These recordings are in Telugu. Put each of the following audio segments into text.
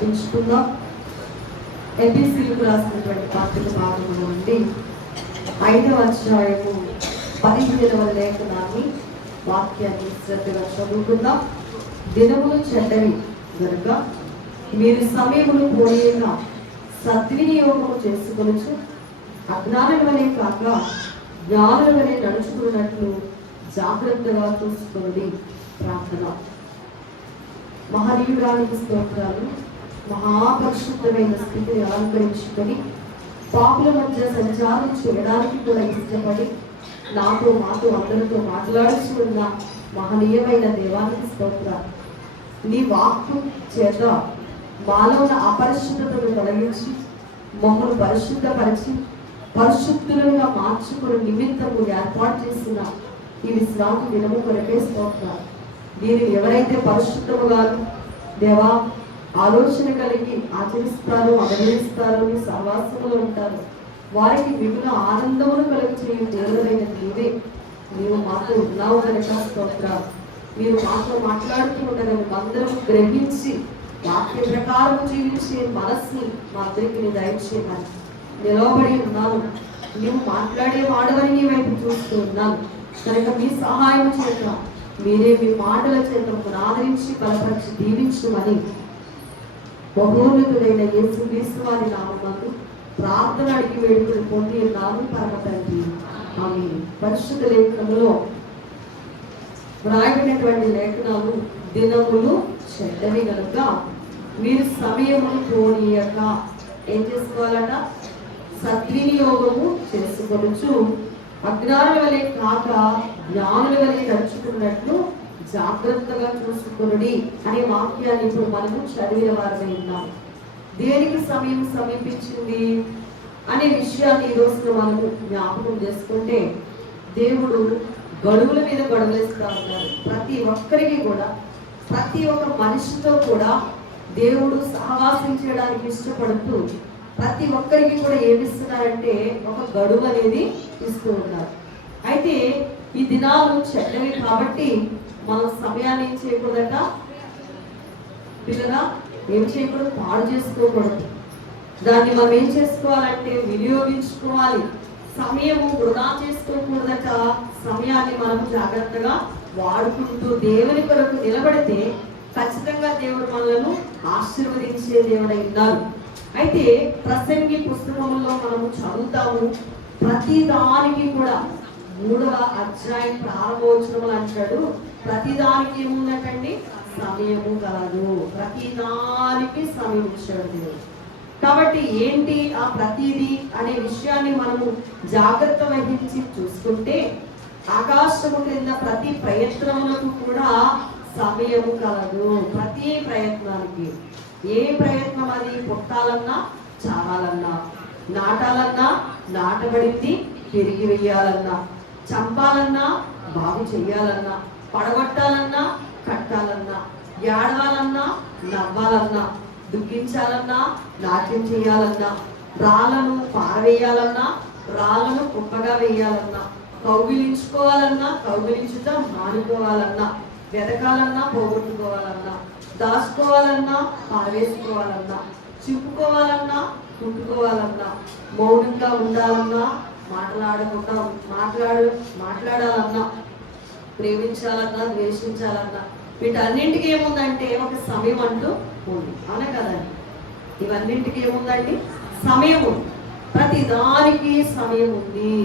ప్రార్థించుకుందాం. ఎబిసిలకు రాసినటువంటి పత్రిక భాగంలో నుండి 5వ అధ్యాయము 17వ లేఖనాన్ని వాక్యాన్ని శ్రద్ధగా చదువుకుందాం. దినములు చెడ్డవి కనుక మీరు సమయమును పోయేక సద్వినియోగము చేసుకొనొచ్చు, అజ్ఞానుల వలె కాక జ్ఞానుల వలె నడుచుకున్నట్లు జాగ్రత్తగా చూసుకొని. ప్రార్థన. మహనీయురానికి స్తోత్రాలు. మహాపరిశుద్ధమైన స్థితిని అలంకరించుకొని పాపుల మధ్య సంచారం చేయడానికి కూడా ఇష్టపడి మాతో అందరితో మాట్లాడుచు ఉన్న మహనీయమైన దేవానికి స్తోత్రాలు. నీ వాక్కు చేత మాలో ఉన్న అపరిశుద్ధతను తొలగించి మమ్మల్ని పరిశుద్ధపరిచి పరిశుద్ధులుగా మార్చుకుని నిమిత్తము ఏర్పాటు చేసిన ఈ విశ్రాంతి దినము కొరకే స్తోత్రాలు. దీనిని ఎవరైతే పరిశుద్ధముగాను దేవా ఆలోచన కలిగి ఆచరిస్తారో అభినయిస్తారో నీ సహవాసములో ఉంటారు, వారికి వివిధ ఆనందమును కలిగి చేయు దేవుడైన నీవే. నీవు మాతో ఉన్నావు కనుక స్తోత్రాలు. మీరు మాతో మాట్లాడుతూ ఉండగా అందరం గ్రహించి వాక్య ప్రకారం జీవించే మనస్సుని మా అందరికీ దయచేయమని నిలవబడి ఉన్నాను. నీవు మాట్లాడే వాడవని నీ వైపు చూస్తూ ఉన్నాను కనుక మీ సహాయం చేత మీరే మీ మాటల చేత ఆదరించి బలపరిచి దీవించమని బహున్నతుడైన యేసుక్రీస్తు వారి నామమునందు ప్రార్థన అడిగి వేడుకలు పొంది ఉన్నాము పరమ తండ్రి. ఆమేన్. పరిశుద్ధ లేఖనములో వ్రాయబడినటువంటి లేఖనాలు దినములు చెడ్డవి కనుక మీరు సమయమును పోనీయక ఏం చేసుకోవాలట? సద్వినియోగము చేసుకొనొచ్చు, అజ్ఞానుల వలె కాక జ్ఞానుల వలె నడుచుకున్నట్లు జాగ్రత్తగా చూసుకొనుడి అనే వాక్యాన్ని ఇప్పుడు మనము చదివిన వారమై ఉన్నాం. దేనికి సమయం సమీపించింది అనే విషయాన్ని ఈ రోజున మనము జ్ఞాపకం చేసుకుంటే, దేవుడు గడువుల మీద గడువులేస్తా ఉన్నారు. ప్రతి ఒక్కరికి కూడా, ప్రతి ఒక్క మనిషితో కూడా దేవుడు సహవాసం చేయడానికి ఇష్టపడుతూ ప్రతి ఒక్కరికి కూడా ఏమిస్తున్నారంటే ఒక గడువు అనేది ఇస్తూ ఉన్నారు. అయితే ఈ దినాలు చెడ్డవి కాబట్టి మనం సమయాన్ని ఏం చేయకూడదట? పిల్లగా ఏం చేయకూడదు? పాడు చేసుకోకూడదు. దాన్ని మనం ఏం చేసుకోవాలంటే వినియోగించుకోవాలి. సమయము వృధా చేసుకోకూడదట. సమయాన్ని మనం జాగ్రత్తగా వాడుకుంటూ దేవుని కొరకు నిలబడితే ఖచ్చితంగా దేవుడు మనలను ఆశీర్వదించే దేవుడై ఉన్నారు. అయితే ప్రసంగి పుస్తకంలో మనము చదువుతాము, ప్రతి దానికి కూడా 3వ అధ్యాయం ప్రారంభోత్సవం అంటాడు, ప్రతి దానికి ఏముందటండి? సమయము కలదు. ప్రతి దానికి సమయం ఇచ్చాడు దేవుడు. కాబట్టి ఏంటి ఆ ప్రతిదీ అనే విషయాన్ని మనము జాగ్రత్త వహించి చూసుకుంటే, ఆకాశము క్రింద ప్రతి ప్రయత్నములకు కూడా సమయము కలదు. ప్రతి ప్రయత్నానికి. ఏ ప్రయత్నం అది? పుట్టాలన్నా, చావాలన్నా, నాటాలన్నా, నాటబడింది తిరిగి వెయ్యాలన్నా, చంపాలన్నా, బాగు చెయ్యాలన్నా, పడగొట్టాలన్నా, కట్టాలన్నా, ఏడవాలన్నా, నవ్వాలన్నా, దుఃఖించాలన్నా, నాట్యం చేయాలన్నా, రాళ్ళను పారవేయాలన్నా, రాళ్ళను కుప్పగా వేయాలన్నా, కౌగిలించుకోవాలన్నా, కౌగిలించుట మానుకోవాలన్నా, వెతకాలన్నా, పోగొట్టుకోవాలన్నా, దాచుకోవాలన్నా, పారవేసుకోవాలన్నా, చింపుకోవాలన్నా, కుట్టుకోవాలన్నా, మౌనంగా ఉండాలన్నా, మాట్లాడాలన్నా, ప్రేమించాలన్నా, ద్వేషించాలన్నా, వీటన్నింటికి ఏముందంటే ఒక సమయం అంటూ ఉంది. అవునా కదండి? ఇవన్నింటికి ఏముందండి? సమయము. ప్రతి దానికి సమయం ఉంది.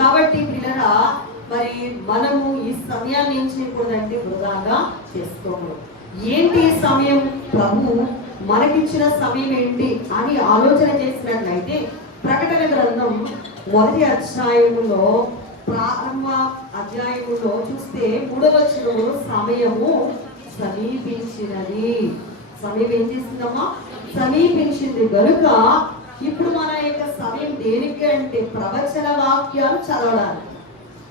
కాబట్టి పిల్లరా, మరి మనము ఈ సమయాన్ని ఏం చేయకూడదంటే వృధాగా చేసుకోకూడదు. ఏంటి సమయం? ప్రభు మనకిచ్చిన సమయం ఏంటి అని ఆలోచన చేసినట్లయితే ప్రకటన గ్రంథం 1వ అధ్యాయములో ప్రారంభ అధ్యాయములో చూస్తే 3వ వచనంలో సమయము సమీపించినది. సమయం ఏం చేసిందమ్మా? సమీపించింది కనుక ఇప్పుడు మన యొక్క సమయం దేనికి అంటే ప్రవచన వాక్యాలు చదవడానికి.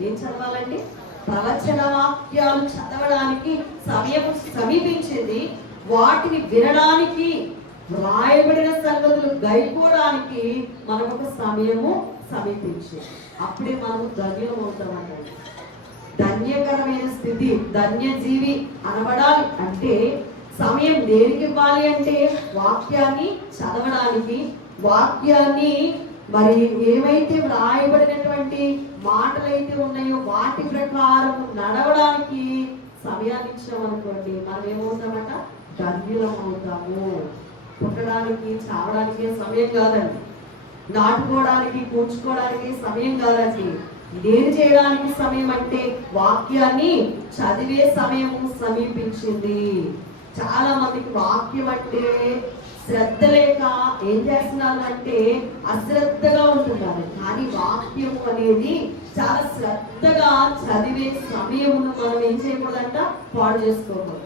ఏం చదవాలండి? ప్రవచన వాక్యాలు చదవడానికి సమయం సమీపించింది. వాటిని వినడానికి, వ్రాయబడిన సంగతులు గైకోవడానికి మనకు సమయము సమీపించింది. అప్పుడే మనము ధన్యం అవుతామండి. ధన్యకరమైన స్థితి, ధన్యజీవి అనబడాలి అంటే సమయం దేనికి ఇవ్వాలి అంటే వాక్యాన్ని చదవడానికి, వాక్యాన్ని మరి ఏవైతే వ్రాయబడినటువంటి మాటలైతే ఉన్నాయో వాటి ప్రకారం నడవడానికి సమయాన్ని ఇచ్చామనుకోండి, మనం ఏమవుతామట? ధన్యులం అవుతాము. పుట్టడానికి చావడానికి సమయం కాదండి, నాటుకోవడానికి కూర్చుకోవడానికి సమయం కాదండి. ఇదేం చేయడానికి సమయం అంటే వాక్యాన్ని చదివే సమయం సమీపించింది. చాలా మందికి వాక్యం అంటే శ్రద్ధ లేక ఏం చేస్తున్నారు అంటే అశ్రద్ధగా ఉంటున్నారు. కానీ వాక్యము అనేది చాలా శ్రద్ధగా చదివే సమయమును మనం ఏం చేయకూడదంట? పాడు చేసుకోకూడదు.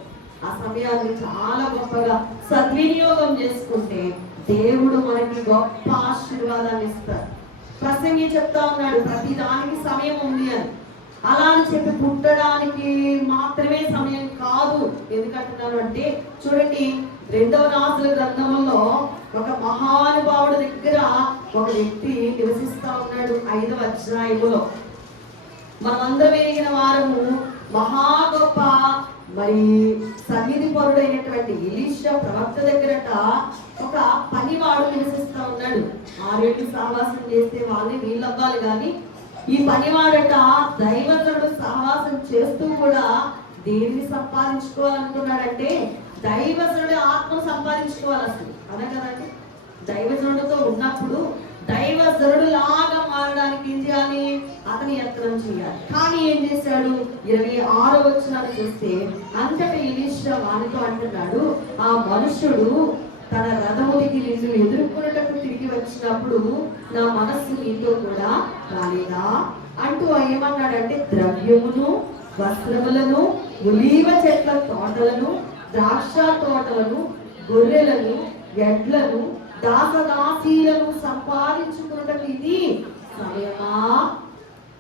ఆ సమయాన్ని చాలా గొప్పగా సద్వినియోగం చేసుకుంటే దేవుడు మనకి గొప్ప ఆశీర్వాదాన్ని ఇస్తారు. ప్రసంగి చెప్తా ఉన్నాడు, ప్రతి దానికి సమయం ఉంది అని. అలా అని చెప్పి పుట్టడానికి మాత్రమే సమయం కాదు. ఎందుకంటున్నాను అంటే చూడండి, 2వ రాజుల గ్రంథంలో ఒక మహానుభావుడి దగ్గర ఒక వ్యక్తి నివసిస్తా ఉన్నాడు. 5వ అధ్యాయములో మనమందరం ఎరిగిన వారము మహా గొప్ప మరి సన్నిధి పరుడైనటువంటి ఎలీషా ప్రవక్త దగ్గరట ఒక పనివాడు నివసిస్తా ఉన్నాడు. 6 ఏళ్ళు సహవాసం చేస్తే వాళ్ళని వీళ్ళు అవ్వాలి. కానీ ఈ పనివాడట దైవజనుడు సహవాసం చేస్తూ కూడా దేనిని సంపాదించుకోవాలనుకున్నాడంటే దైవజనుడి ఆత్మను సంపాదించుకోవాలి. అసలు అదే కదండి, దైవజనుడితో ఉన్నప్పుడు దైవజనుడు లాగా మారడానికి ఏం చేయాలి? అతని యత్నం చేయాలి. కానీ ఏం చేశాడు? 26వ వచనాన్ని చూస్తే అంతటి ఎలీషా వానితో అంటున్నాడు, ఆ మనుషుడు తన రథము దిగి నిన్ను ఎదుర్కొన్నటకు తిరిగి వచ్చినప్పుడు నా మనస్సు నీతో కూడా రాలేదా అంటూ ఏమన్నాడంటే ద్రవ్యమును, వస్త్రములను, ఒలీవ చెట్ల తోటలను, ద్రాక్ష తోటలను, గొర్రెలను, ఎడ్లను, దాసదాసీలను సంపాదించుకున్నటకు ఇది సమయమా?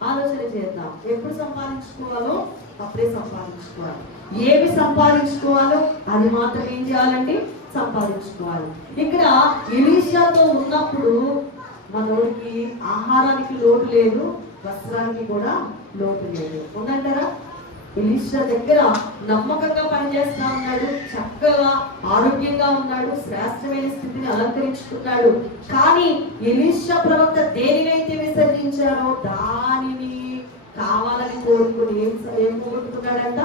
ఆలోచన చేద్దాం. ఎప్పుడు సంపాదించుకోవాలో అప్పుడే సంపాదించుకోవాలి. ఏమి సంపాదించుకోవాలో అది మాత్రం ఏం చేయాలండి? సంపాదించుకోవాలి. ఇక్కడ ఎలీషాతో ఉన్నప్పుడు మనోడికి ఆహారానికి లోటు లేదు, వస్త్రానికి కూడా లోటు లేదు. ఉందంటారా? ఎలీషా దగ్గర నమ్మకంగా పనిచేస్తా ఉన్నాడు, చక్కగా ఆరోగ్యంగా ఉన్నాడు, శ్రేష్టమైన స్థితిని అలంకరించుకున్నాడు. కానీ ఎలీషా ప్రవక్త దేనినైతే విసర్జించారో దానిని కావాలని కోరుకుని ఏం పోగొట్టుకున్నాడంట?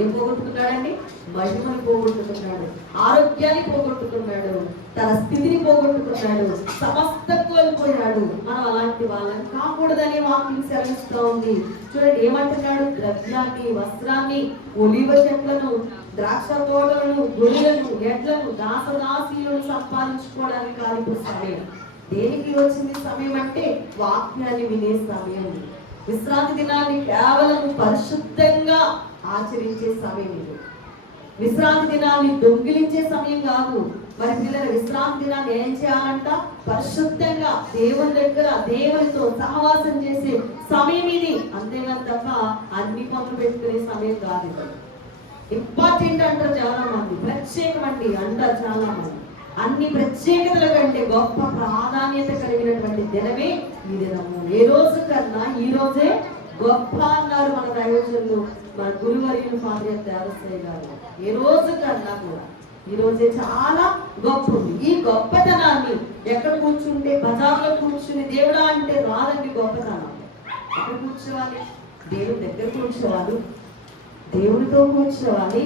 ఏం పోగొట్టుకున్నాడండి? మహిమని పోగొట్టుకున్నాడు, ఆరోగ్యాన్ని పోగొట్టుకున్నాడు, తన స్థితిని పోగొట్టుకున్నాడు, సమస్త కోల్పోయాడు. మనం అలాంటి వాళ్ళని కాకూడదని వాక్యం సెలవిస్తూ ఉంది. చూడండి ఏమంటున్నాడు? ద్రవ్యాన్ని, వస్త్రాన్ని, ఒలీవ చెట్లను, ద్రాక్ష తోటలను, గొర్రెలను, ఎడ్లను, దాసదాసీలను సంపాదించుకోవడానికి కాదు ఇప్పుడు సమయం. దేనికి వచ్చింది సమయం అంటే వాక్యాన్ని వినే సమయం. విశ్రాంతి దినాన్ని కేవలం పరిశుద్ధంగా ఆచరించే సమయం ఇది. విశ్రాంతి దినాన్ని దొంగిలించే సమయం కాదు. మరి పిల్లల విశ్రాంతి దినాన్ని ఏం చేయాలంట? పరిశుద్ధంగా దేవుని దగ్గర దేవునితో సహవాసం చేసే సమయం ఇది. అంతేగాని తప్ప అన్ని పనులు పెట్టుకునే సమయం కాదు ఇది. ఇంపార్టెంట్ అంటారు చాలా మంది, ప్రత్యేకమండి అంటారు చాలా మంది. అన్ని ప్రత్యేకతల కంటే గొప్ప ప్రాధాన్యత కలిగినటువంటి దినమే ఈ దినము. ఏ రోజు కన్నా ఈ రోజే గొప్ప అన్నారు మన దైవజనులు, మన గురువర్యులు ఫాదర్ దేవస్థాయి గారు. ఏ రోజు కన్నా కూడా ఈ రోజే చాలా గొప్ప ఉంది. ఈ గొప్పతనాన్ని ఎక్కడ కూర్చుంటే బజార్లో కూర్చుని దేవుడా అంటే రాదండి. గొప్పతనం ఎక్కడ కూర్చోవాలి? దేవుడి దగ్గర కూర్చోవాలి, దేవుడితో కూర్చోవాలి.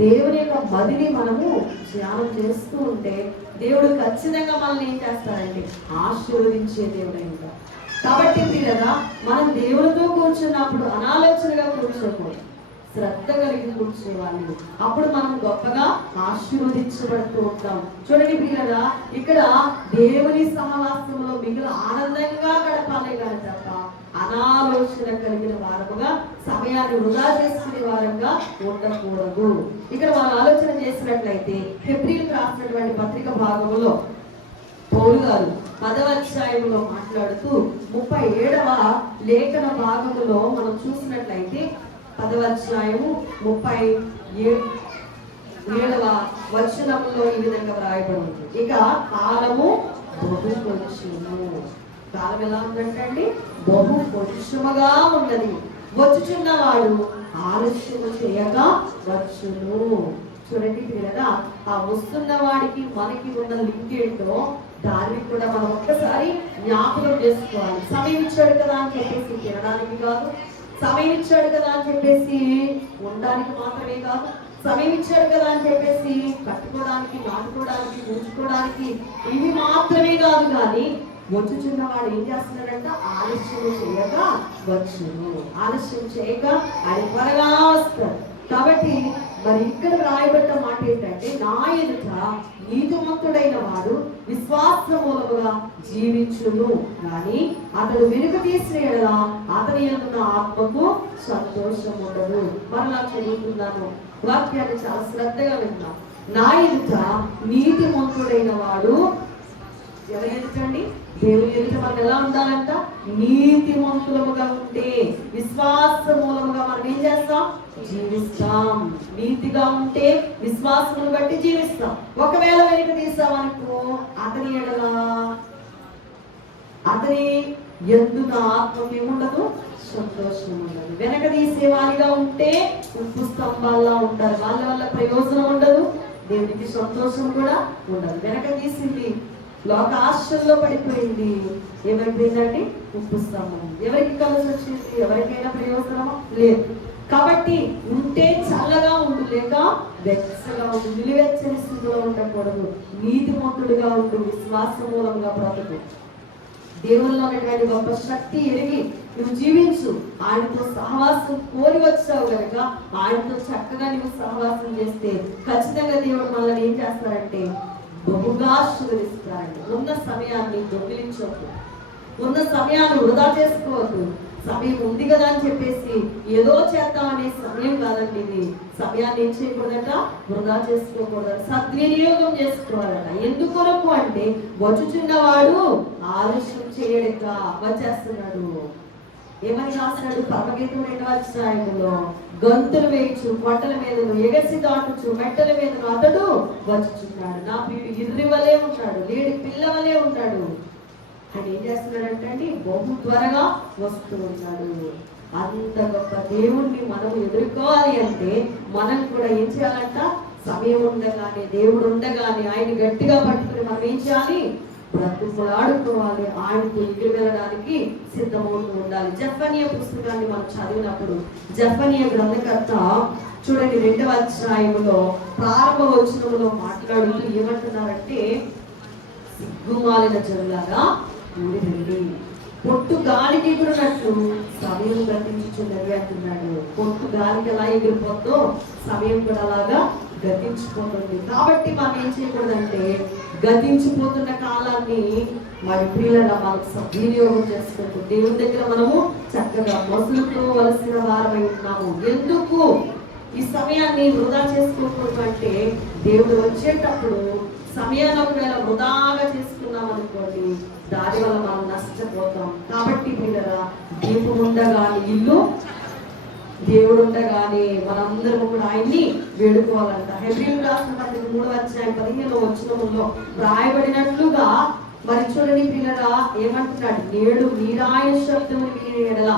దేవుని యొక్క మదిని మనము ధ్యానం చేస్తూ ఉంటే దేవుడు ఖచ్చితంగా మనల్ని ఏం చేస్తారంటే ఆశీర్వదించే దేవుడు ఇంకా. కాబట్టి కదా మనం దేవుడితో కూర్చున్నప్పుడు అనాలోచనగా కూర్చోకూడదు, శ్రద్ధ కలిగి కూర్చోవాలి. అప్పుడు మనం గొప్పగా ఆశీర్వదించబడుతూ ఉంటాం. చూడండి ప్రియులరా, ఇక్కడ దేవుని సహవాసంలో మిగిలిన ఆనందంగా గడపాలి కానీ తప్ప అనాలోచన కలిగిన వారముగా సమయాన్ని వృధా చేసుకునే వారంగా ఉండకూడదు. ఇక్కడ మనం ఆలోచన చేసినట్లయితే హెబ్రీయులకు రాసినటువంటి పత్రిక భాగంలో పౌలు గారు 10వ అధ్యాయంలో మాట్లాడుతూ 37వ లేఖన భాగంలో మనం చూసినట్లయితే 10వ అధ్యాయము 37వ వచనంలో ఈ విధంగా వ్రాయబడి ఉంది. ఇక కాలము బహు కొంచెము. కాలం ఎలా ఉందంటే బహు కొంచెముగా ఉన్నది, వచ్చుచున్నవాడు ఆలస్యము చేయగా వచ్చును. చూడండి కదా, ఆ వస్తున్న వాడికి మనకి ఉన్న లింక్ ఏంటో దాన్ని కూడా మనం ఒక్కసారి జ్ఞాపకం చేసుకోవాలి. సమయం ఇచ్చాడు కదా అని చెప్పేసి తినడానికి కాదు, సమయం ఇచ్చాడు కదా అని చెప్పేసి ఉండడానికి మాత్రమే కాదు, సమయం ఇచ్చాడు కదా అని చెప్పేసి కట్టుకోవడానికి, నాటుకోవడానికి, ఉంచుకోవడానికి ఇవి మాత్రమే కాదు. కానీ వచ్చుచున్న వాడు ఏం చేస్తున్నాడంట? ఆలస్యం చేయక వచ్చును, ఆలస్యం చేయక ఆయన త్వరగా వస్తాడు. కాబట్టి మరి ఇక్కడ రాయబడ్డ మాట ఏంటంటే, నా ఎదుట నీతిమంతుడైన వాడు విశ్వాస మూలముగా జీవించును, కానీ అతడు వెనుక తీసిన ఎడల అతని యందు ఆత్మకు సంతోషం ఉండదు. మరలా చదువుతున్నాను, వాక్యాన్ని చాలా శ్రద్ధగా విన్నాం. నా ఎదుట నీతిమంతుడైన వాడు, ఎవరి ఎదుటండి? దేవుని ఎదుట మనం ఎలా ఉండాలంట? నీతిమంతులముగా ఉంటే విశ్వాస మూలముగా మనం ఏం చేస్తాం? జీవిస్తాం. నీతిగా ఉంటే విశ్వాసమును బట్టి జీవిస్తాం. ఒకవేళ వెనుక తీసామనుకో అతని ఎడల, అతని యందు ఆత్మకి ఏముండదు? సంతోషం ఉండదు. వెనక తీసేవారిగా ఉంటే ఉప్పు స్తంభాల్లో ఉంటారు, వాళ్ళ వల్ల ప్రయోజనం ఉండదు, దేవునికి సంతోషం కూడా ఉండదు. వెనక తీసింది లోక ఆశల్లో పడిపోయింది, ఏమైపోయిందండి? ఉప్పు స్తంభం. ఎవరికి కలిసి వచ్చింది? ఎవరికైనా ప్రయోజనమా? లేదు. కాబట్టి ఉంటే చల్లగా ఉండు, లేక వెచ్చగా ఉండు, నిలువెచ్చని స్థితిలో ఉండకూడదు. నీతిమంతుడిగా ఉండు, విశ్వాస మూలంగా బ్రతుకు. దేవుల్లో ఉన్నటువంటి గొప్ప శక్తి ఎరిగి నువ్వు జీవించు. ఆయనతో సహవాసం కోరి వచ్చావు కనుక ఆయనతో చక్కగా నువ్వు సహవాసం చేస్తే ఖచ్చితంగా దేవుడు మనల్ని ఏం చేస్తారంటే బహుగా ఆశీర్వదిస్తారండి. ఉన్న సమయాన్ని దొంగిలించవద్దు, ఉన్న సమయాన్ని వృధా చేసుకోవద్దు. సమయం ఉంది కదా అని చెప్పేసి ఏదో చేద్దామనే సమయం కాదండి ఇది. సమయాన్ని ఏం చేయకూడదట? వృధా చేసుకోకూడదు, సద్వినియోగం చేసుకోవాలట. ఎందుకొరకు అంటే వచ్చుచున్నవాడు ఆలస్యం చేయడక వచ్చేస్తున్నాడు. ఏమని రాస్తున్నాడు? పరమగీతం 2వ అధ్యాయంలో, గంతులు వేయచ్చు, కొండల మీదను ఎగసి దాటుచు, మెట్టల మీదను అతడు వచ్చుచున్నాడు. నా ప్రియుడు ఇర్రి వలే ఉంటాడు, లేడి పిల్ల వలే ఉంటాడు. ఆయన ఏం చేస్తున్నాడంటే అండి, బహు త్వరగా వస్తూ ఉన్నాడు. అంత గొప్ప దేవుణ్ణి మనం ఎదుర్కోవాలి అంటే మనం కూడా ఏం చేయాలంట? సమయం ఉండగానే, దేవుడు ఉండగానే ఆయన గట్టిగా పట్టుకుని మనం ఏం చేయాలి? బ్రతుకులాడుకోవాలి, ఆయనకు ఎగిరి వెళ్ళడానికి సిద్ధమవుతూ ఉండాలి. జెఫన్యా పుస్తకాన్ని మనం చదివినప్పుడు జెఫన్యా గ్రంథకర్త చూడండి 2వ అధ్యాయంలో ప్రారంభ వచనంలో మాట్లాడుతూ ఏమంటున్నారంటే, సిగ్గుమాలిన జనులారా ఊరిరండి, పొట్టు గాలికి ఎగురునట్లు సమయం గతించుచున్నది అంటున్నాడు. పొట్టు గాలికి ఎలా ఎగిరిపోతుందో సమయం కూడా అలాగా గతించిపోతుంది. కాబట్టి మనం ఏం చేయకూడదంటే గతించిపోతున్న కాలాన్ని మరి ప్రియులను మనకు సద్వినియోగం చేసుకుంటూ దేవుని దగ్గర మనము చక్కగా మసులుకోవలసిన వారమై ఉన్నాము. ఎందుకు ఈ సమయాన్ని వృధా చేసుకోకూడదు అంటే, దేవుడు వచ్చేటప్పుడు సమయాన్ని ఒకవేళ వృధాగా చేసుకున్నాం అనుకోండి, దానివల్ల మనం నష్టపోతాం. కాబట్టి పిల్లరా, దీపం ఉండగానే ఇల్లు, దేవుడు ఉండగానే మనందరము కూడా ఆయన్ని వేడుకోవాలంట. హెబ్రీయులకు రాసిన పత్రిక 3వ అధ్యాయం 15వ వచనంలో రాయబడినట్లుగా మరి చూడండి పిల్లరా, ఏమంటున్నాడు? నేడు మీరాయన శబ్దము విని ఎడల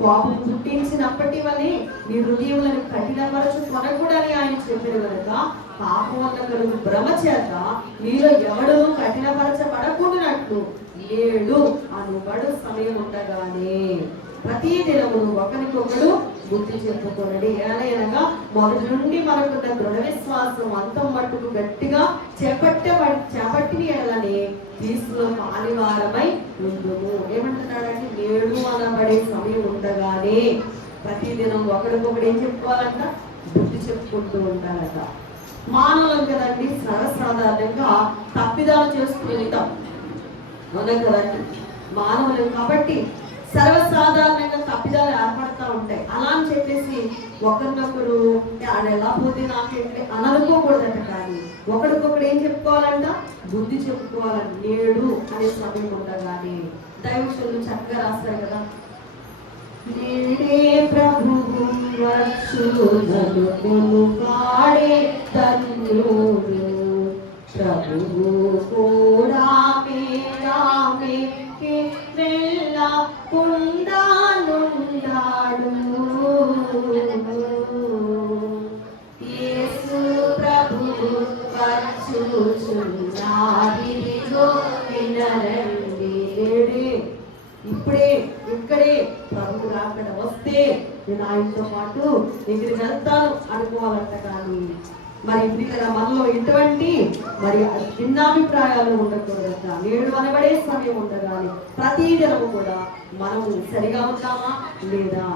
కోపం పుట్టించినప్పటి వల్లే మీ హృదయములను కఠినపరచు కొనకూడని ఆయన చెప్పిన కనుక పాపం వల్ల కలుగు భ్రమ చేత మీలో ఎవడును కఠినపరచబడకూడనట్లు నేడు అనుబడు సమయం ఉండగానే ప్రతి దినము ఒకరికొకడు బుద్ధి చెప్పుకోనండి. ఏలైనగా మొదటి నుండి మనకున్న దృఢ విశ్వాసం అంతం మట్టుకు గట్టిగా చేపట్టిన ఎడలని తీసులో పాలివారమై ఉండుము. ఏమంటున్నాడంటే, నేడు అనబడే సమయం ఉండగానే ప్రతి దినం ఒకరికొకడు ఏం చెప్పుకోవాలంట? బుద్ధి చెప్పుకుంటూ ఉంటారట. మానవులం కదండి, సర్వసాధారణంగా తప్పిదాలు చేస్తూ ఉంటాం, అవునా కదండి? మానవులం కాబట్టి సర్వసాధారణంగా తప్పిదాలు ఏర్పడతా ఉంటాయి. అలా అని చెప్పేసి ఒకరినొకరు ఆడ ఎలా పోతే నాకేంటి అని అనుకోకూడదట. కానీ ఒకరికొకరు ఏం చెప్పుకోవాలంట? బుద్ధి చెప్పుకోవాలంట. నేడు అనే సమయం ఉండగానే దైవశులు చక్కగా రాస్తారు కదా, నేడే ప్రభువు వచ్చును పాడే ధన్యుడు, ప్రభువు కూడా మేరామే వెళ్ళకుండా నుండాడు. యేసు కూర్చున్నారిగో వినరండి. నేడే ఇప్పుడే ఇక్కడే ప్రభువు రాకడ వస్తే నేను ఆయనతో పాటు ఎగిరి వెళ్తాను అనుకోవాలంట. కానీ మరి ఇక్కడ మనలో ఎటువంటి మరి భిన్నాభిప్రాయాలు ఉండకూడదట. నేడు అనబడే సమయం ఉండగాని ప్రతి దినము కూడా మనము సరిగా ఉన్నామా లేదా,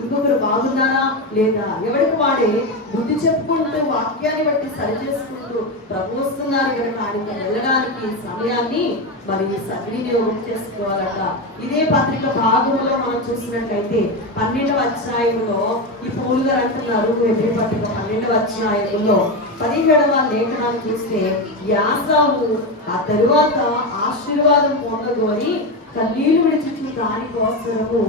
ఇంకొకరు బాగున్నారా లేదా, ఎవరికి వాడే బుద్ధి చెప్పుకుంటూ వాక్యాన్ని బట్టి సరి చేసుకుంటూ ప్రభు వస్తున్నారు కనుక ఆయనకు వెళ్ళడానికి సమయాన్ని మరి సద్వినియోగం చేసుకోవాలట. ఇదే పత్రిక భాగంలో మనం చూసినట్లయితే 12వ అధ్యాయంలో ఈ పౌలు గారు అంటున్నారు, ఎబ్రీ పత్రిక 12వ అధ్యాయంలో 17వ లేఖనాన్ని చూస్తే, యాసావు ఆ తరువాత ఆశీర్వాదం పొందగోని కన్నీళ్లు విడిచి దానికోసము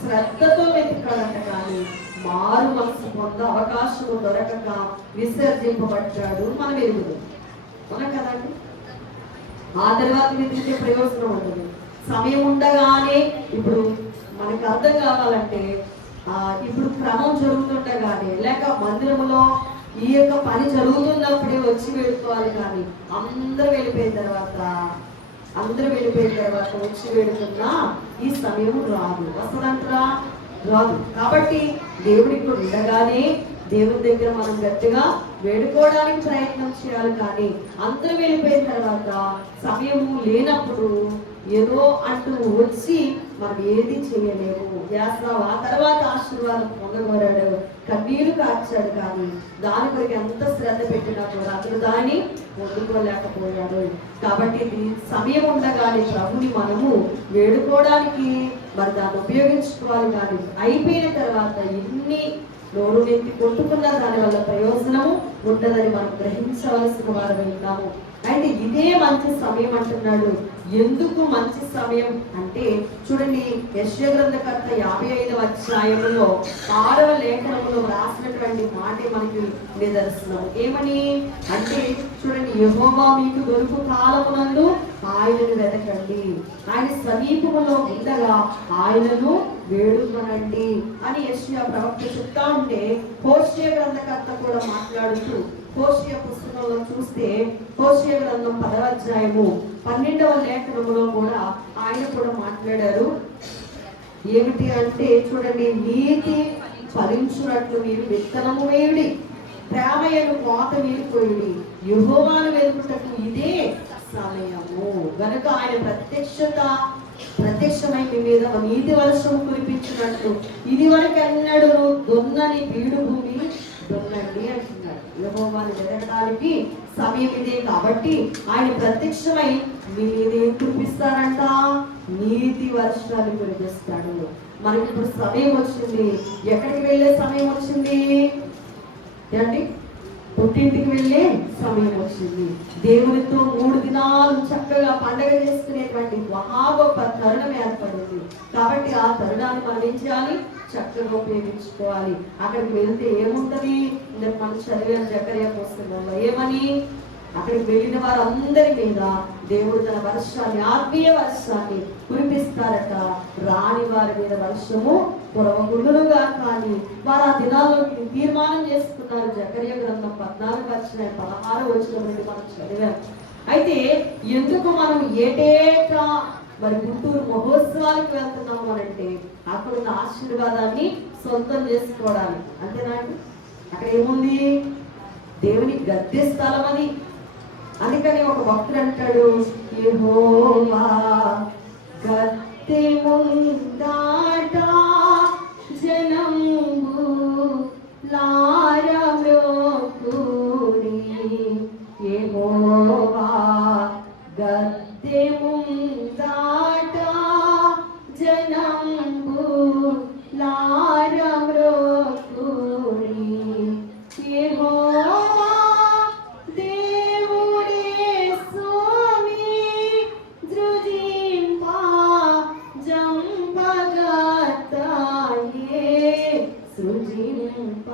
శ్రద్ధతో వెతికాడంట. కానీ మారు మనసు పొంద అవకాశము దొరకక విసర్జింపబడ్డాడు. మనం ఎరుగుదు మనం కదండి. ఆ తర్వాత వెతికితే ప్రయోజనం ఉంటుంది. సమయం ఉండగానే ఇప్పుడు మనకు అర్థం కావాలంటే ఇప్పుడు క్రమం జరుగుతుండగానే లేక మందిరములో ఈ యొక్క పని జరుగుతున్నప్పుడే వచ్చి వేడుకోవాలి. కానీ అందరూ వెళ్ళిపోయిన తర్వాత వచ్చి వేడుకున్నా ఈ సమయం రాదు, వస్తుందంటారా? రాదు. కాబట్టి దేవుడికి ఉండగానే దేవుని దగ్గర మనం గట్టిగా వేడుకోవడానికి ప్రయత్నం చేయాలి. కానీ అందరూ వెళ్ళిపోయిన తర్వాత సమయము లేనప్పుడు ఏదో అంటూ వచ్చి మనం ఏది చేయలేము. యాసావు ఆ తర్వాత ఆశీర్వాదం పొందగోరాడు, కన్నీరు కార్చాడు. కానీ దాని కొరకు ఎంత శ్రద్ధ పెట్టినా కూడా అతను దాన్ని పొందుకోలేకపోయాడు. కాబట్టి సమయం ఉండగానే ప్రభుని మనము వేడుకోవడానికి మరి దాన్ని ఉపయోగించుకోవాలి. కానీ అయిపోయిన తర్వాత ఎన్ని నోరు నెత్తి కొట్టుకున్నా దాని వల్ల ప్రయోజనము ఉండదని మనం గ్రహించవలసిన వారు ఉన్నాము. అంటే ఇదే మంచి సమయం అంటున్నాడు. ఎందుకు మంచి సమయం అంటే చూడండి, యెషయా గ్రంథకర్త 55వ అధ్యాయంలో 6వ లేఖనంలో రాసినటువంటి మాటే మనకి నిదర్శనం. ఏమని అంటే చూడండి, యెహోవా మీకు దొరుకు కాలమునందు ఆయనను వెతకండి, ఆయన సమీపములో ఉండగా ఆయనను వేడుకొనండి అని యెషయా ప్రవక్త చెప్తా ఉంటే, హోషేయ గ్రంథకర్త కూడా మాట్లాడుతూ హోషేయ పుస్తకంలో చూస్తే హోషేయ గ్రంథం 10వ అధ్యాయము 12వ లేఖనంలో కూడా ఆయన కూడా మాట్లాడారు. ఏమిటి అంటే చూడండి, నీతి ఫలించునట్లు మీరు విత్తనము వేయుడి, ప్రేమయను కోత మీరు కోయుడి, యెహోవాను వెతుకుటకు ఇదే సమయము. గనుక ఆయన ప్రత్యక్షమై మీ మీద నీతి వర్షం కురిపించినట్లు ఇది వరకు ఎన్నడూ దున్నని బీడు భూమి దున్నండి అంటున్నాడు. యెహోవాను వెతకడానికి సమయం ఇదే. కాబట్టి ఆయన ప్రత్యక్షమై మీ మీద ఏం కురిపిస్తారంట? నీతి వర్షాలు కురిపిస్తాడు. మనకి ఇప్పుడు సమయం వచ్చింది. ఎక్కడికి వెళ్ళే సమయం వచ్చింది అండి? పుట్టింటికి వెళ్ళే సమయం వచ్చింది. దేవునితో 3 దినాలు చక్కగా పండగ చేసుకునేటువంటి మహా గొప్ప తరుణం ఏర్పడింది. కాబట్టి ఆ తరుణాన్ని మనం ఏం చేయాలి? చక్కగా ఉపయోగించుకోవాలి. అక్కడికి వెళ్తే ఏముంటది? మనం చదివిన జకర్యా పుస్తకంలో ఏమని, అక్కడికి వెళ్ళిన వారందరి మీద దేవుడు తన వర్షాన్ని, ఆత్మీయ వర్షాన్ని కురిపిస్తారట. రాని వారి మీద వర్షము కురవగుండునుగా. కానీ వారు ఆ దినాల్లో తీర్మానం చేసుకున్నారు. జకర్యా గ్రంథం 14:16 నుండి మనం చదివాం. అయితే ఎందుకు మనం ఏటేటా మరి గుంటూరు మహోత్సవానికి వెళ్తున్నాము అనంటే అక్కడున్న ఆశీర్వాదాన్ని సొంతం చేసుకోవడానికి. అంతేనాండి? అక్కడ ఏముంది? దేవుని గద్దె స్థలం అది. అందుకని ఒక భక్తుడు అంటాడు, యెహోవా గద్దె ముందాట జనంబు లారమ్రోకుడి, యెహోవా గద్దె ముందాట జనంబు లారమ్రోకుడి, యెహోవా దేవుడే స్వామి దృజింప జంపగతాయే, సృజింప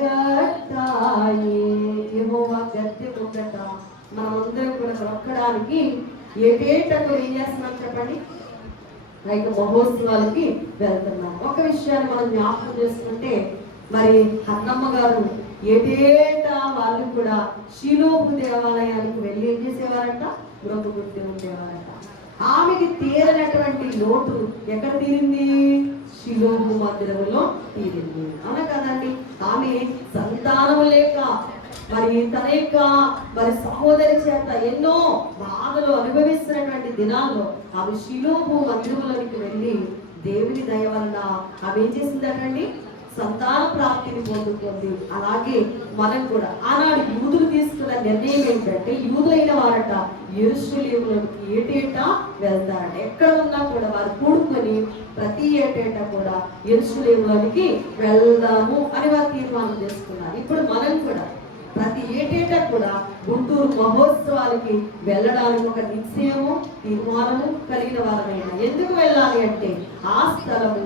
జంపగతాయే. యెహోవా గద్దె ముందట మనమందరం కూడా రొక్కడానికి ఏటేటకు ఏం చేస్తున్నాం చెప్పండి? రైతు మహోత్సవాలకి వెళ్తున్నాం. ఒక విషయాన్ని మనం జ్ఞాపకం చేసుకుంటే, మరి అన్నమ్మ గారు ఏటేటా వాళ్ళు కూడా షిలోహు దేవాలయానికి వెళ్ళి ఏం చేసేవారంట? మొక్కుకుంటూ ఉండేవారంట. ఆమెకి తీరనటువంటి లోటు ఎక్కడ తీరింది? షిలోహు మందిరంలో తీరింది. అవునా కదండి? ఆమె సంతానము లేక మరి తన యొక్క సహోదరి చేత ఎన్నో బాధలు అనుభవిస్తున్నటువంటి దినాల్లో ఆమె షిలోహు మందిరంలోనికి వెళ్ళి దేవుని దయ వలన ఆమె ఏం చేసిందటండి? సంతాన ప్రాప్తిని పొందుతుంది. అలాగే మనం కూడా ఆనాడు యూదులు తీసుకున్న నిర్ణయం ఏంటంటే, యూదులైన వారట యెరూషలేములోకి ఏటేటా వెళ్తారట. ఎక్కడ ఉన్నా కూడా వారు కూడుకొని ప్రతి ఏటేటా కూడా యెరూషలేములోనికి వెళ్దాము అని వారు తీర్మానం చేసుకున్నారు. ఇప్పుడు మనం కూడా ప్రతి ఏటేటా కూడా గుంటూరు మహోత్సవాలకి వెళ్ళడానికి ఒక నిశ్చయము, తీర్మానము కలిగిన వారమైనా. ఎందుకు వెళ్ళాలి అంటే ఆ స్థలము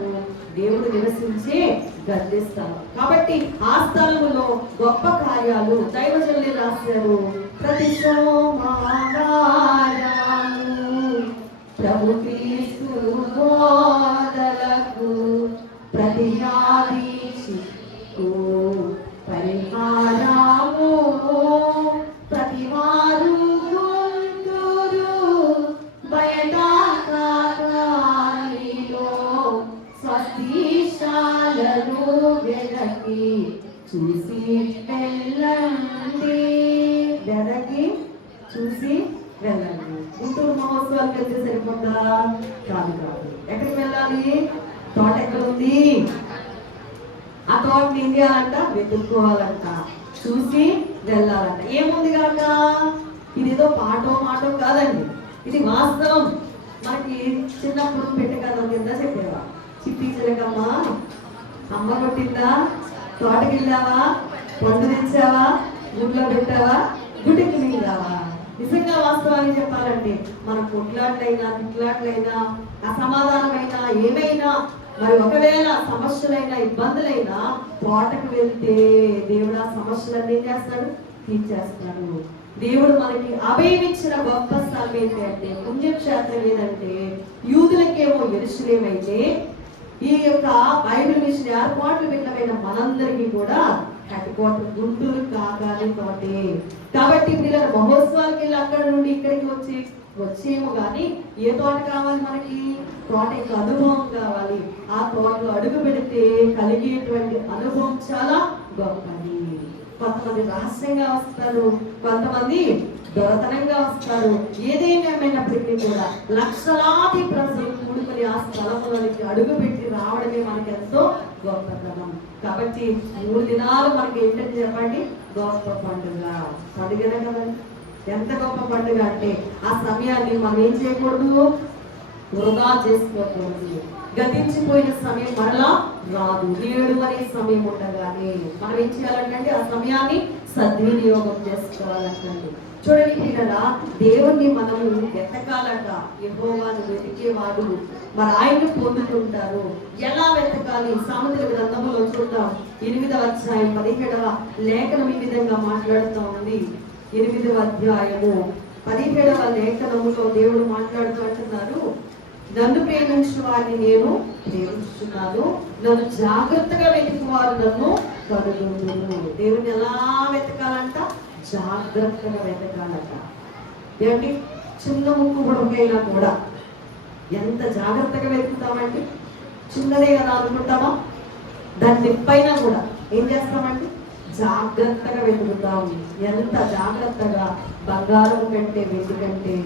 దేవుడు నివసించే గద్దె స్థలం కాబట్టి ఆ స్థలములో గొప్ప కార్యాలు దైవజనులు రాశారు. ప్రతి సోమవారము ప్రభు క్రీస్తు బోధలకు ప్రతి ఆదిశకు పరిహారము ప్రతి వారు గుంటూరు బయటలో స్వస్తిశాలను వెనక్కి చూసి వెళ్ళండి. వెనక్కి చూసి వెళ్ళండి. గుంటూరు మహోత్సవాలకు వెళ్తే సరిపోతా? కాదు కాదు. ఎక్కడికి వెళ్ళాలి? తోట ఎక్కడ ఉంది? ఆ తోటని ఏం చేయాలంట? వెతుక్కోవాలంట, చూసి వెళ్ళాలంట. ఏముంది కాక ఇదేదో పాటో మాటో కాదండి, ఇది వాస్తవం. మనకి చిన్నప్పుడు పెట్టే కథ కింద చెప్పేవా? చిట్టి చిలకమ్మ అమ్మ కొట్టిందా? తోటకి వెళ్ళావా? పండు తెచ్చావా? గుడ్లో పెట్టావా? గుడికి నీళ్ళావా? నిజంగా వాస్తవాన్ని చెప్పాలంటే మన కొట్లాట్లైనా తిట్లాట్లైనా అసమాధానమైనా ఏమైనా మరి ఒకవేళ సమస్యలైనా ఇబ్బందులైనా తోటకు వెళ్తే దేవుడు ఆ సమస్యలన్నీ ఏం చేస్తాడు? తీర్చేస్తాడు. దేవుడు మనకి అభయమిచ్చిన గొప్ప స్థలం ఏంటంటే పుణ్యక్షేత్రం ఏదంటే యూదులకేమో యెరూషలేము అయితే ఈ యొక్క బైబిల్ మిషన్ ఏర్పాట్లు భిన్నమైన మనందరికీ కూడా హెడ్ క్వార్టర్ గుంటూరు కాకాని తోటే. కాబట్టి పిల్లల మహోత్సవాలకి వెళ్ళి అక్కడ నుండి ఇక్కడికి వచ్చేమో కానీ ఏ తోట కావాలి మనకి? తోట యొక్క అనుభవం కావాలి. ఆ తోటలో అడుగు పెడితే కలిగేటువంటి అనుభవం చాలా గొప్పది. కొంతమంది రహస్యంగా వస్తారు, కొంతమంది దొరతనంగా వస్తారు. ఏదేమైనప్పటికీ కూడా లక్షలాది ప్రజలు కూడుకొని ఆ స్థలంలోనికి అడుగు పెట్టి రావడమే మనకి ఎంతో గొప్పతనం. కాబట్టి 3 దినాలు మనకి ఏంటంటే చెప్పండి, గొప్ప పండుగ. పండుగనే కదండి. ఎంత గొప్ప పండుగ అంటే ఆ సమయాన్ని మనం ఏం చేయకూడదు? వృధా చేసుకోకూడదు. గతించిపోయిన సమయం మరలా రాదు. 7 అనే సమయం ఉండగానే మనం ఏం చేయాలంటే ఆ సమయాన్ని సద్వినియోగం చేసుకోవాలంటండి. చూడండి పిల్లలా, దేవుణ్ణి మనం వెతకాలట. యెహోవాను వెతికేవాడు మరి ఆయన్ని పొందుతుంటారు. ఎలా వెతకాలి? సామెతల గ్రంథంలో చూద్దాం. 8వ అధ్యాయం 17వ లేఖనం ఈ విధంగా మాట్లాడుతూ ఉంది. 8వ అధ్యాయము 17వ లేఖనములో దేవుడు మాట్లాడుతూ అంటున్నారు, నన్ను ప్రేమించిన వారిని నేను ప్రేమిస్తున్నాను, నన్ను జాగ్రత్తగా వెతికివారు నన్ను కనుగొందును. దేవుని ఎలా వెతకాలంట? జాగ్రత్తగా వెతకాలంట. ఏంటి? చిన్న ముక్కు బుడకైనా కూడా ఎంత జాగ్రత్తగా వెతుకుతామండి? చిన్నదే కదా అనుకుంటామా? దాన్ని నిప్పైనా కూడా ఏం చేస్తామండి? జాగ్రత్తగా వెతుకుతాము. ఎంత జాగ్రత్తగా? బంగారం కంటే వెండి కంటే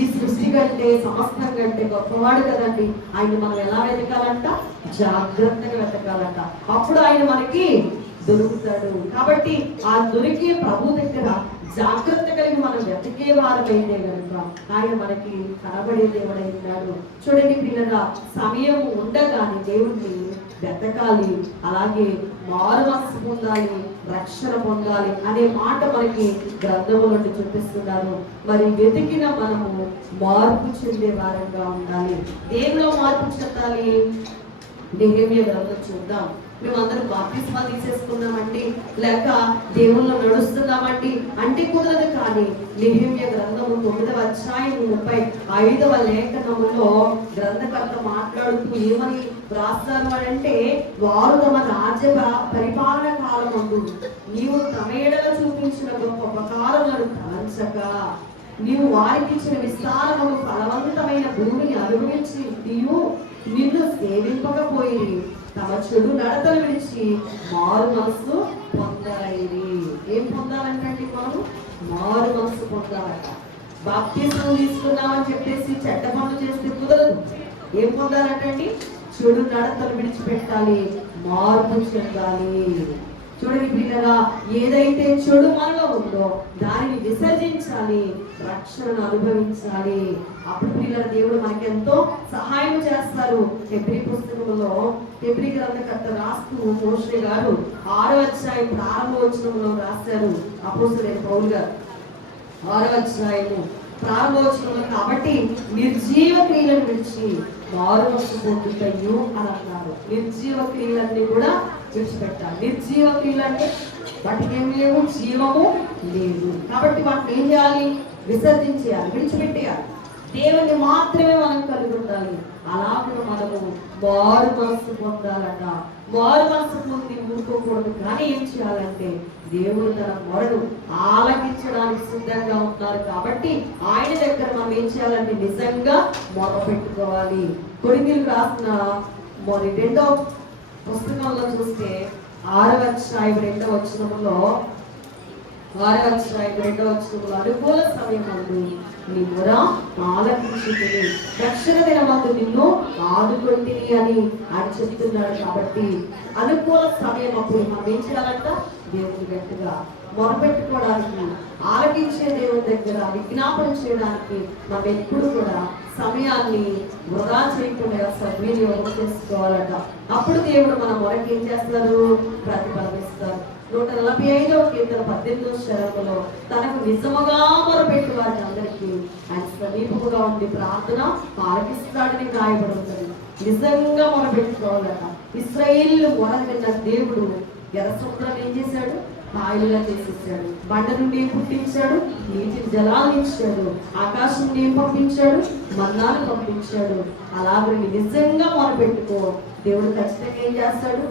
ఈ సృష్టి కంటే సమస్తం కంటే గొప్పవాడు కదండి. ఆయన మనం ఎలా వెతకాలంట? జాగ్రత్తగా వెతకాలంట. అప్పుడు ఆయన మనకి దొరుకుతాడు. కాబట్టి ఆ దొరికే ప్రభు దగ్గర జాగ్రత్త కలిగి మనం వెతికే వారమైతే కనుక ఆయన మనకి కనబడే దేవుడై ఉన్నాడు. చూడండి పిల్లల, సమయం ఉండగానే దేవుడిని వెతకాలి. అలాగే మారు మనసు పొందాలి, రక్షణ పొందాలి అనే మాట మనకి గ్రంథము నుండి చూపిస్తున్నారు. మరి వెతికిన మనము మార్పు చెందే వారంగా ఉండాలి. దేనిలో మార్పు చెందాలి? నెహెమ్యా గ్రంథం చూద్దాం. మేమందరం బాప్తిస్మా తీసేసుకున్నామండి, లేక దేవుళ్ళు నడుస్తున్నామండి అంటే కుదరదు. కానీ నెహెమ్యా గ్రంథము 9వ అధ్యాయం 35వ లేఖనములో గ్రంథకర్త మాట్లాడుతూ ఏమని రాస్తారు అంటే, వారు తమ రాజ్య పరిపాలన కాలమందు నీవు తమ ఎడల చూపించిన గొప్ప ఉపకారములను తలంచక, నీవు వారికి ఇచ్చిన విస్తారమును ఫలవంతమైన భూమిని అనుభవించి నిన్ను సేవింపకపోయి తమ చెడు నడతలు విడిచి మారు మనసు పొందాలి. ఏం పొందాలంటే మనం మారు మనసు పొందాలట. బాప్తిస్మం తీసుకున్నామని చెప్పేసి చెడ్డ పనులు చేస్తే కుదరదు. ఏం పొందాలంటే చెడు నడతలు విడిచిపెట్టాలి, మార్పు చెందాలి. చూడండి పిల్లగా, ఏదైతే చెడు మనలో ఉందో దానిని విసర్జించాలి, రక్షణను అనుభవించాలి. అప్పుడు పిల్లల దేవుడు మనకి ఎంతో సహాయం చేస్తారు. హెబ్రీ పుస్తకంలో హెబ్రీ గ్రంథకర్త రాస్తూ మోషే గారు 6వ అధ్యాయం ప్రారంభోచనంలో రాశారు. అపోస్తలుడైన పౌలు గారు 6వ అధ్యాయము ప్రారంభోచనంలో, కాబట్టి నిర్జీవ క్రియలను విడిచి మారు మనసు పొందుతాయు అని అన్నారు. నిర్జీవ క్రియలన్నీ కూడా విడిచిపెట్టాలి. నిర్జీవ క్రియలు అంటే వాటికి ఏం లేవు, జీవము లేదు. కాబట్టి వాటిని ఏం చేయాలి? విసర్జించేయాలి, విడిచిపెట్టేయాలి. దేవుని మాత్రమే మనం కలిగి ఉండాలి. అలాగే మనము మారు మనసు పొందాలట. మారు మనసు పొంది ఊరుకోకూడదు. కానీ ఏం చేయాలంటే దేవుడు తన మొరను ఆలకించడానికి సిద్ధంగా ఉన్నారు. కాబట్టి ఆయన దగ్గర మనం ఏం చేయాలంటే నిజంగా మొర పెట్టుకోవాలి. కొరింథీయులకు రాసిన 2వ పుస్తకంలో చూస్తే 6వ అధ్యాయం 2వ వచనంలో అనుకూల సమయమందు నీ మొర ఆలకించుకుని రక్షణ దినమందు నిన్ను ఆదుకొంటిని అని ఆయన చెప్తున్నాడు. కాబట్టి అనుకూల సమయం అప్పుడు మనం ఏం చేయాలంట? దేవుని గట్టిగా మొరపెట్టుకోవడానికి, ఆలకించే దేవుని దగ్గర విజ్ఞాపన చేయడానికి మనం ఎప్పుడు కూడా సమయాన్ని వృధా చేయకుండా సద్వినియోగం చేసుకోవాలట. అప్పుడు దేవుడు మన మొరకి ఏం చేస్తారు? ప్రతిఫలమిస్తారు. 145వ కీర్తన 18వ శరణంలో తనకు నిజముగా మొరపెట్టు వారి అందరికీ ఆయన సమీపముగా ఉండి ప్రార్థన ఆలకిస్తాడని రాయబడి ఉంటుంది. నిజంగా మొరపెట్టుకోవాలట. ఇశ్రాయేలు మొర విన్న దేవుడు ఎర్ర సముద్రాన్ని ఏం చేశాడు? పాయలుగా చేసేసాడు. బండ నుండి ఏం పుట్టించాడు? నీటిని జలాన్ని ఇచ్చాడు. ఆకాశం నుండి ఏం పంపించాడు? మన్నాను పంపించాడు. అలాగే నిజంగా మొరపెట్టుకో, దేవుడు ఖచ్చితంగా ఏం చేస్తాడు?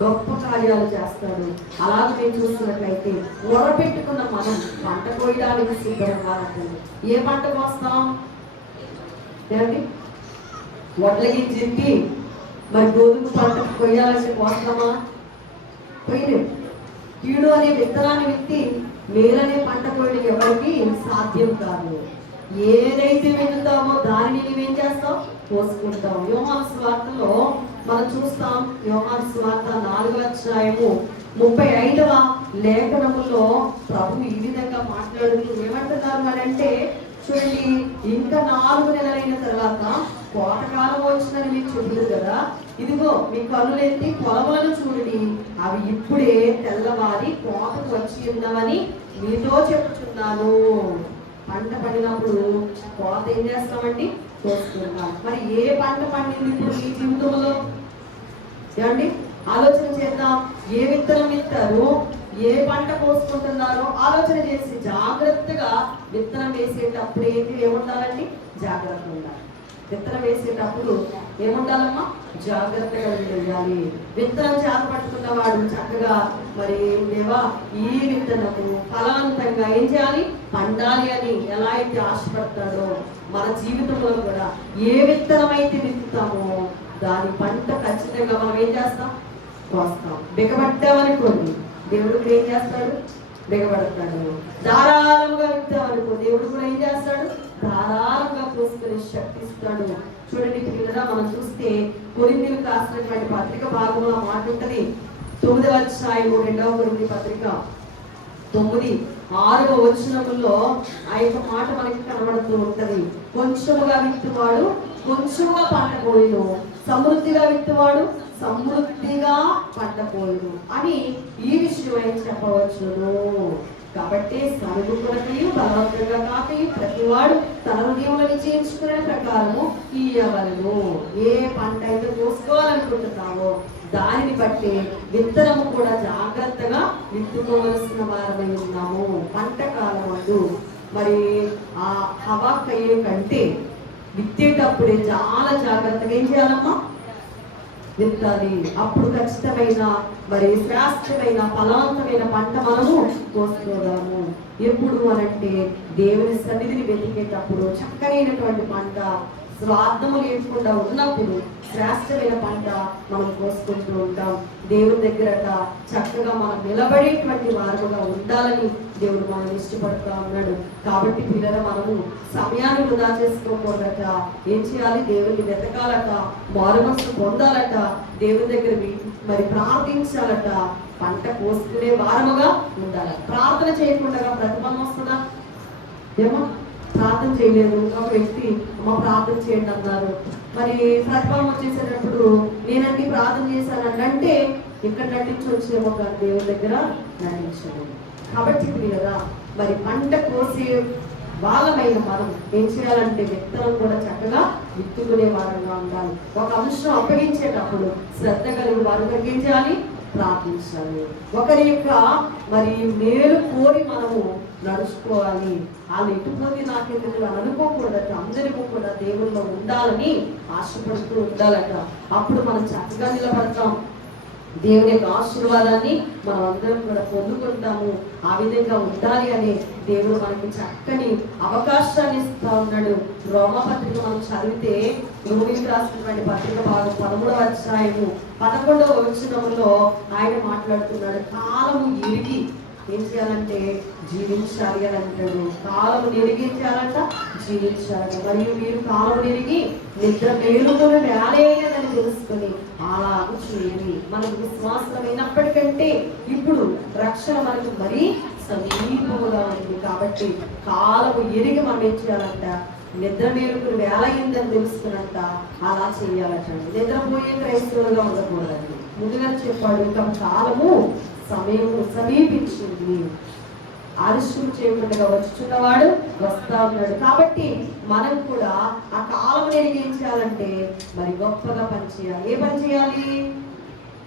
గొప్ప కార్యాలు చేస్తాడు. అలాగే మేము చూస్తున్నట్లయితే మొరపెట్టుకున్న మనం పంట కోయడానికి సిద్ధంగా ఉంటుంది. ఏ పంట కోస్తాం? ఏమండి, వడ్లకి చెప్పి మరి గోధుమ పంట కొయ్యాలంటే కోస్తామా? కొయ్యలేదు. కీడు అనే విత్తనాన్ని విత్తి మేలనే పంట కోయడం ఎవరికి సాధ్యం కాదు. ఏదైతే విత్తుతామో దానిని నువ్వేం చేస్తావు? కోసుకుంటాం. యోహాను సువార్తలో మనం చూస్తాం. యోహాను సువార్త 4వ అధ్యాయము 35వ లేఖనములో ప్రభు ఈ విధంగా మాట్లాడుతూ ఏమంటున్నారు అంటే, చూడండి, ఇంకా 4 నెలలైన తర్వాత కోతకాలం వచ్చిందని మీకు చెబుతుంది కదా, ఇదిగో మీ కన్నులెత్తి పొలములను చూడండి, అవి ఇప్పుడే తెల్లవారి కోతకు వచ్చి ఉన్నామని మీతో చెప్తున్నాను. పంట పండినప్పుడు కోత ఏం చేస్తామండి? కోసుకుంటాం. మరి ఏ పంట పండింది ఇప్పుడు మీ జీవితంలో? ఏమండి, ఆలోచన చేద్దాం. ఏ విత్తనం విత్తారు, ఏ పంట కోసుకుంటున్నారో ఆలోచన చేసి జాగ్రత్తగా విత్తనం వేసేటప్పుడు ఏముండాలండి? జాగ్రత్త ఉండాలి. విత్తనం వేసేటప్పుడు ఏముండాలమ్మా? జాగ్రత్తగా వేయాలి. విత్తనం చేత పట్టుకున్న వాడు చక్కగా మరి దేవా ఈ విత్తనము ఫలవంతంగా ఏం చేయాలి? పండాలి అని ఎలా అయితే ఆశపడతాడో మన జీవితంలో కూడా ఏ విత్తనం అయితే విత్తుతామో దాని పంట ఖచ్చితంగా మనం ఏం చేస్తాం? కోస్తాం. బిగబట్టామనుకోండి, దేవుడు కూడా ఏం చేస్తాడు? బిగబడతాడు. ధారాళంగా విత్తామనుకో, దేవుడు కూడా ఏం చేస్తాడు? ధారాళంగా కోసుకునే శక్తి ఇస్తాడు. చూడండి పిల్లరా, మనం చూస్తే కొరింథీయులకు రాసినటువంటి పత్రిక భాగంలో మాట ఉంటుంది. 9వ అధ్యాయం 2వ కొరింథీ పత్రిక 9:6వ వచనములో ఆ యొక్క మాట మనకి కనబడుతూ ఉంటది. కొంచెముగా విత్తువాడు కొంచెముగా పంట కోయును, సమృద్ధిగా విత్తువాడు సమృద్ధిగా పంట కోయును అని ఈ విషయమై చెప్పవచ్చును. కాబట్టి సరుగు కొరకయు బలవంతంగా కాకయు ప్రతివాడు తన హృదయంలో నిశ్చయించుకునే ప్రకారము ఇయ్యవలను. ఏ పంట అయితే కోసుకోవాలనుకుంటున్నావో దానిని బట్టి విత్తనము కూడా జాగ్రత్తగా విత్తుకోవలసిన వారమై ఉన్నాము. పంట కాలం అందు మరి ఆ హవాకయ్యే కంటే విత్తేటప్పుడే చాలా జాగ్రత్తగా ఏం చేయాలమ్మా? విత్తాలి. అప్పుడు ఖచ్చితమైన మరి శ్రేష్టమైన ఫలవంతమైన పంట మనము కోసుకోగలము. ఎప్పుడు అనంటే దేవుని సన్నిధిని వెతికేటప్పుడు చక్కనైనటువంటి పంట, స్వార్థము లేకుండా ఉన్నప్పుడు శ్రేష్టమైన పంట మనం కోసుకుంటూ ఉంటాం. దేవుని దగ్గరట చక్కగా మనం నిలబడేటువంటి వారుగా ఉండాలని దేవుడు మనం ఇష్టపడుతూ ఉన్నాడు. కాబట్టి పిల్లల మనము సమయాన్ని వృధా చేసుకోకూడదట. ఏం చేయాలి? దేవుని వెతకాలట, మారుమనసు పొందాలట, దేవుని దగ్గర మరి ప్రార్థించాలట, పంట కోసుకునే వారముగా ఉండాలి. ప్రార్థన చేయకుండా ప్రతిఫలం వస్తుందా? ఏమో ప్రార్థన చేయలేదు ఒక వ్యక్తి, అమ్మ ప్రార్థన చేయండి అన్నారు. మరి ప్రతిఫలం వచ్చేసేటప్పుడు నేనండి ప్రార్థన చేశానండి అంటే ఇక్కడ నటించి వచ్చేమో కానీ దేవుని దగ్గర నటించాను. కాబట్టి కదా మరి పంట కోసే వాళ్ళమైన మనం ఏం చేయాలంటే విత్తనం కూడా చక్కగా విత్తుకునే వారంగా ఉండాలి. ఒక అంశం అప్పగించేటప్పుడు శ్రద్ధ కలిగి వారు ఏం చేయాలి? ప్రార్థించాలి. ఒకరి యొక్క మరి మేలు కోరి మనము నడుచుకోవాలి. వాళ్ళు ఎటుపోతే నాకెందుకు అని అనుకోకూడదట. అందరికీ కూడా దేవుల్లో ఉండాలని ఆశపడుతూ ఉండాలట. అప్పుడు మనం చక్కగా నిలబడతాం. దేవుని యొక్క ఆశీర్వాదాన్ని మనం అందరం కూడా పొందుకుంటాము. ఆ విధంగా ఉండాలి అని దేవుడు మనకి చక్కని అవకాశాన్ని ఇస్తా ఉన్నాడు. రోమాపత్రిక మనం చదివితే, రోమిలకు రాసినటువంటి పత్రిక భాగం 13వ అధ్యాయము 11వ వచనంలో ఆయన మాట్లాడుతున్నాడు. కాలము ఎరిగి ఏం చేయాలంటే జీవించాలి అని అంటాడు. కాలము ఎరిగి ఏం చేయాలంట? జీవించాలి. మరియు మీరు కాలము ఎరిగి నిద్ర మేలుకొని వేలేదని తెలుసుకొని అలాగ చేయాలి. మనకు విశ్వాసమైనప్పటికంటే ఇప్పుడు రక్షణ మనకు మరీ సమీపముగా ఉంది. కాబట్టి కాలము ఎరిగి మనం ఏం చేయాలంట? నిద్ర మేలుకుని వేల అయిందని తెలుసుకున్నంట అలా చేయాలట. నిద్రపోయే క్రైస్తవులుగా ఉండకూడదండి. ముందుగా చెప్పాడు, ఇంకా కాలము సమయము సమీపించింది, ఆలస్యం చేయకుండా వచ్చుచున్నవాడు వస్తా ఉన్నాడు. కాబట్టి మనం కూడా ఆ కాలం ఏం చేయాలంటే మరి గొప్పగా పనిచేయాలి. ఏ పని చేయాలి?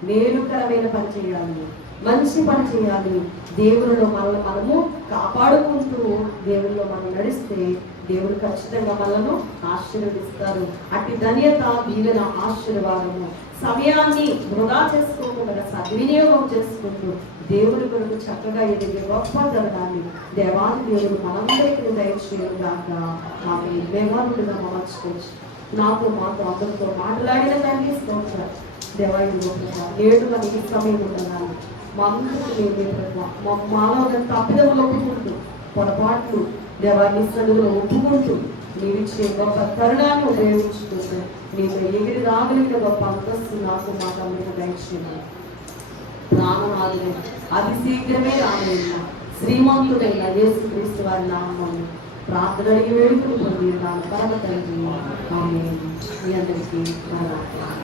మేలుకరమైన పని చేయాలి, మంచి పని చేయాలి. దేవునిలో మనము కాపాడుకుంటూ దేవునిలో మనం నడిస్తే దేవుడు ఖచ్చితంగా మనను ఆశీర్వదిస్తారు. అట్టి ధన్యత, దీవెన, ఆశీర్వాదము సమయాన్ని వృధా చేసుకోకుండా సద్వినియోగం చేసుకుంటూ దేవుడి కొరకు చక్కగా ఎదిగే గొప్ప ధనాన్ని దేవాది దేవుడు మనందరికీ దయచేయగాక. ఆమె దేవానుడిగా మార్చుకోవచ్చు. నాతో మాతో అందరితో మాట్లాడిన దాన్ని స్తోత్రం. దేవాయుడు నేడు మనకి సమయం ఉండగాలి. మా అందరికీ మా మానవ తప్పిదములు ఒప్పుకుంటూ పొరపాట్లు దేవాన్ని సన్నిధిలో ఒప్పుకుంటూ నీవిచ్చే గొప్ప తరుణాన్ని ఉపయోగించుకుంటూ నీకు ఎగిరి రాగలిగిన గొప్ప అంతస్తు నాకు మా తమ్ముడికి దయచేయాలి. ప్రాణనాథుడు అతి శీఘ్రమే రానున్న శ్రీమంతుడైన యేసుక్రీస్తు వారి నామమున ప్రార్థన అడిగి వేడుకుంటుంది నా పరమ తండ్రి. ఆమేన్. మీ అందరికీ